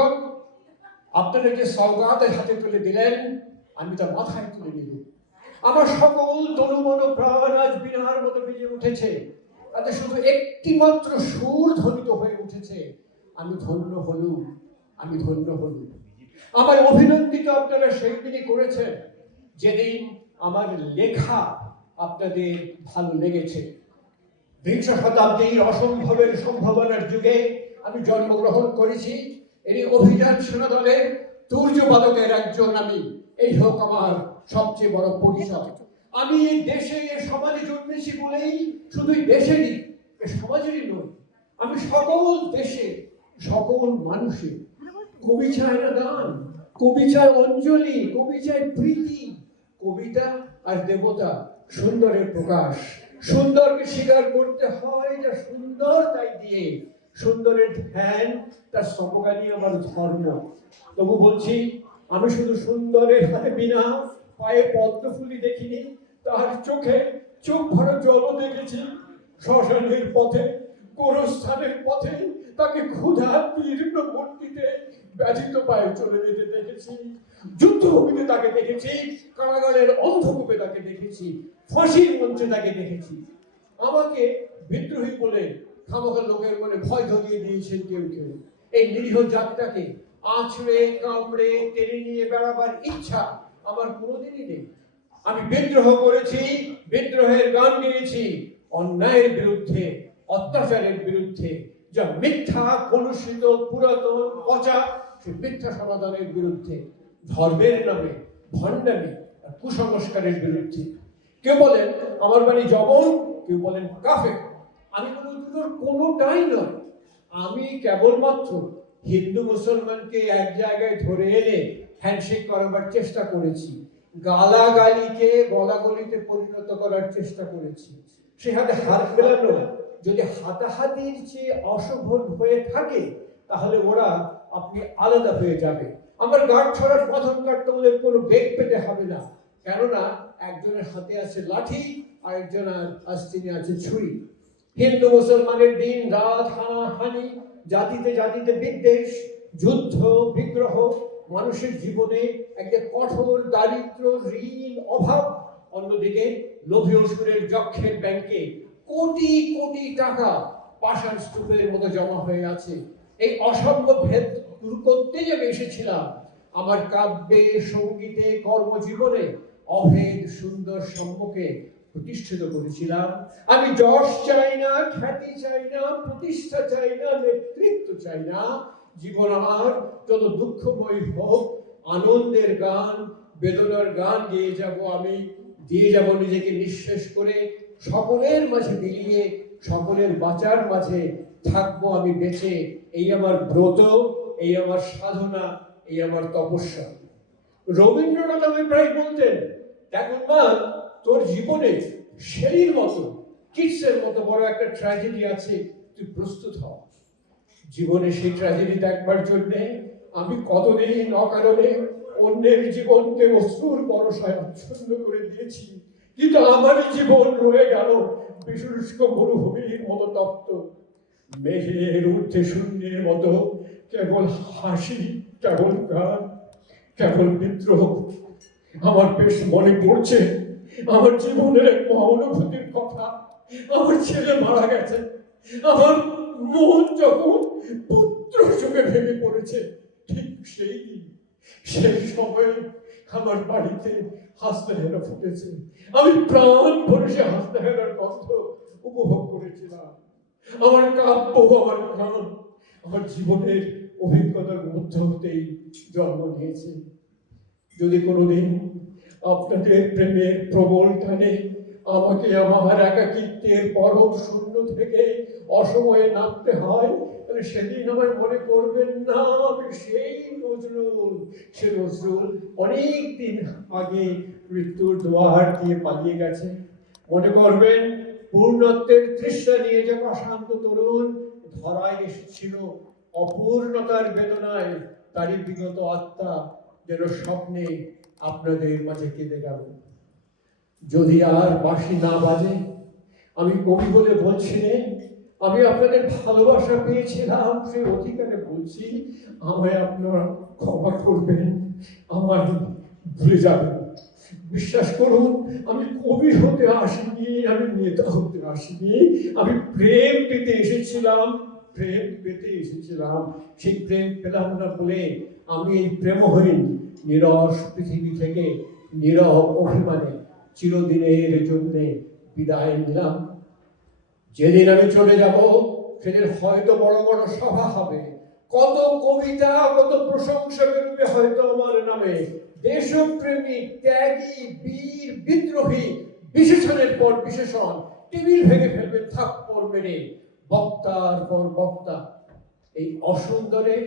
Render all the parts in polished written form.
বন্ধুগণ, আপনারা যে সওগাত হাতে তুলে দিলেন, আমি তা মাথায় তুলে নিব। আমার সকল তনু মন প্রাণ আজ বীণার মতো বেজে উঠেছে। তাতে শুধু একটি মাত্র সুর ধ্বনিত হয়ে উঠেছে, আমি ধন্য হলুম, আমি ধন্য হলুম। আমার অভিনন্দিত আপনারা সেই দিনই করেছেন যেদিন আমার লেখা আপনাদের ভালো লেগেছে। বিংশ শতাব্দীর অসম্ভবের সম্ভাবনার যুগে আমি জন্মগ্রহণ করেছি। এই অভিযান সেনাদলের তুর্যবাদকের একজন আমি। এই হোক আমার সবচেয়ে বড় পরিচয়। আমি এই দেশে এই সমাজে জন্মেছি বলেই শুধু দেশেরই, সমাজেরই নয়, আমি সকল দেশে সকল মানুষের। কবি চায় না দান, কবি চায় অঞ্জলি, কবি চায় প্রীতি। কবিতা আর দেবতা সুন্দরের প্রকাশ। সুন্দরকে স্বীকার করতে হয় যা সুন্দর তাই দিয়ে। সুন্দরের ধ্যান তার সমকালী আমার ধর্ম। তবু বলছি, আমি শুধু সুন্দরের হাতে বীণা, পায়ে পদ্মফুলি দেখিনি, তার চোখে চোখ ভরা জলও দেখেছি। শ্মশানের পথে, গোরস্থানের পথে তাকে ক্ষুধা তীর্ণ মূর্তিতে ব্যথিত পায়ে চলে যেতে দেখেছি। যুদ্ধভূমিতে তাকে দেখেছি, কারাগারের অন্ধকূপে তাকে দেখেছি, ফাঁসির মঞ্চে তাকে দেখেছি। আমাকে বিদ্রোহী বলে খামোখা লোকের মনে ভয় ধরিয়ে দিয়েছেন কেউ কেউ। এই নিরীহ জাতটাকে আঁচড়ে কামড়ে টেনে নিয়ে বেড়াবার ইচ্ছা আমার কোনোদিনই নেই। আমি বিদ্রোহ করেছি, বিদ্রোহের গান গেয়েছি, অন্যায়ের বিরুদ্ধে, অত্যাচারের বিরুদ্ধে, যা মিথ্যা, কলুষিত, পুরাতন, পচা, সে মিথ্যা সমাধানের বিরুদ্ধে, ধর্মের নামে ভণ্ডামি আর কুসংস্কারের বিরুদ্ধে। কেউ বলেন আমার বাড়ি জবন, কেউ বলেন কাফের। আমি বলি দুটোর কোনোটাই নয়। আমি কেবলমাত্র হিন্দু মুসলমানকে এক জায়গায় ধরে এনে হ্যান্ডশেক করাবার চেষ্টা করেছি, গালাগালিকে গলাগলিতে পরিণত করার চেষ্টা করেছি। সে হাতে হাত মেলানো যদি হাতাহাতির চেয়ে অশোভন হয়ে থাকে, তাহলে ওরা আপনি আলাদা হয়ে যাবে। আমার গাঢ় ছড়ার পথন কাটতে হলে কোনো বেগ পেতে হবে না, কেননা একজনের হাতে আছে লাঠি, আরেকজনের তিনি আছে ছুরি। হিন্দু মুসলমানের দিন রাত হানাহানি, জাতিতে জাতিতে বিদ্বেষ, যুদ্ধ বিগ্রহ, মানুষের জীবনে একটা কঠোর দারিদ্র, ঋণ, অভাব। অন্যদিকে লোভী অসুরের যক্ষের ব্যাংকে কোটি কোটি টাকা পাষাণ স্তূপের মতো জমা হয়ে আছে। এই অসম্ভব ভেদ দূর করতেই আমি এসেছিলাম। আমার কাব্যে, সঙ্গীতে, কর্মজীবনে অভেদ সুন্দর সম্মুখে প্রতিষ্ঠিত করেছিলাম। আমি যশ চাই না, খ্যাতি চাই না, প্রতিষ্ঠা চাই না, নেতৃত্ব চাই না। জীবন আমার যত দুঃখময় হোক, আনন্দের গান, বেদনার গান গেয়ে যাব আমি, দিয়ে যাব নিজেকে নিঃশেষ করে, সকলের মাঝে মিলিয়ে, সকলের বাঁচার মাঝে থাকবো আমি বেঁচে। এই আমার ব্রত, এই আমার সাধনা, এই আমার তপস্যা। রবীন্দ্রনাথ আমি প্রায় বলতেন, দেখুন মা, তোর জীবনে শেরির মতো, কিটসের মতো বড় একটা ট্র্যাজেডি আছে, তুই প্রস্তুত হ। জীবনে সেই ট্র্যাজেডি দেখবার জন্য আমি কতদিন অকারণে অন্যের জীবনকে অশ্রুর বরসায় আচ্ছন্ন করে দিয়েছি, কিন্তু আমারই জীবন রয়ে গেল বিশুষ্ক মরুভূমির মতো তপ্ত। মেঘের ঊর্ধ্বে শূন্যের মতো কেবল হাসি, কেবল গান, কেবল বিদ্রোহ। আমার বেশ মনে পড়ছে আমার জীবনের এক মহানুভূতির কথা। আমার ছেলে মারা গেছে, আমার মন যখন পুত্র শোকে ভেঙে পড়েছে, ঠিক সেই দিন, সেই সময় আমার বাড়িতে হাসনাহেনা ফুটেছে। আমি প্রাণ ভরে সে হাসনাহেনার গন্ধ উপভোগ করেছিলাম। আমার কাব্য, আমার গান, আমার জীবনের অভিজ্ঞতার মধ্য হতেই জন্ম নিয়েছে। যদি কোনোদিন আপনাদের প্রেমের প্রবল টানে আমাকে আমার একাকিত্বের পরম শূন্য থেকে অসময়ে নামতে হয়, তাহলে সেদিন আমায় মনে করবেন না আমি সেই নজরুল। সে নজরুল অনেক দিন আগে মৃত্যুর দুয়ার দিয়ে পালিয়ে গেছে। মনে করবেন পূর্ণত্বের তৃষ্ণা নিয়ে যে অশান্ত তরুণ ধরায় এসেছিল অপূর্ণতার বেদনায়, তারই বিগত আত্মা যেন স্বপ্নে আপনাদের মাঝে কেঁদে গেল। যদি আর বাঁশি না বাজে, আমি কবি বলে বলছি রে, আমি আপনাদের ভালোবাসা পেয়েছিলাম, সেই অধিকারে বলছি, আমায় আপনারা ক্ষমা করবেন, আমায় ভুলে যাবেন। বিশ্বাস করুন, আমি কবি হতে আসিনি, আমি নেতা হতে আসিনি, আমি প্রেম পেতে এসেছিলাম, প্রেম পেতে এসেছিলাম। সেই প্রেম পেলাম না বলে আমি এই প্রেমহীন নীরস পৃথিবী থেকে নীরব অভিমানে চিরদিনের জন্য বিদায় নিলাম। যেদিন আমি চলে যাব, সেদিন হয়তো বড় বড় সভা হবে, কত কবিতা, কত প্রশংসা বেরোবে হয়তো আমার নামে। দেশপ্রেমী, ত্যাগী, বীর, বিদ্রোহী, বিশেষণের পর বিশেষণ, টেবিল ভেঙে ফেলবে থাপ্পড় মেরে বক্তার পর বক্তা। এই অসুন্দরের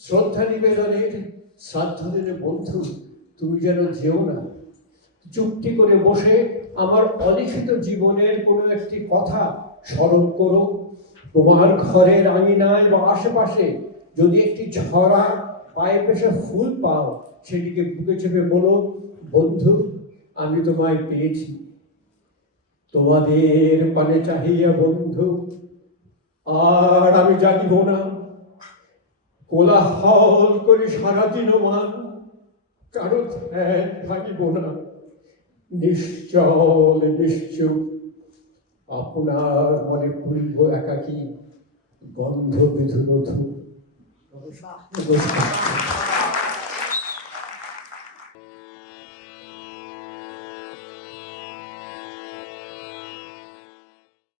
শ্রদ্ধা নিবেদনের শ্রাদ্ধ দিনে বন্ধু, তুমি যেন যেও না। চুক্তি করে বসে আমার অলিখিত জীবনের কোনো একটি কথা স্মরণ করো। তোমার ঘরের আঙিনায় বা আশেপাশে যদি একটি ঝরা পায়ে পেশা ফুল পাও, সেটিকে বুকে চেপে বলো, বন্ধু আমি তোমায় পেয়েছি। তোমাদের পানে চাহিয়া বন্ধু আর আমি জানিব না, কোলাহল করে সারাদিন মান কারো ধ্যান ভাঙিব না। নিশ্চল নিশ্চুপ আপনার মনে পূর্ব একাকী গন্ধ বিধুনধু। নমস্কার।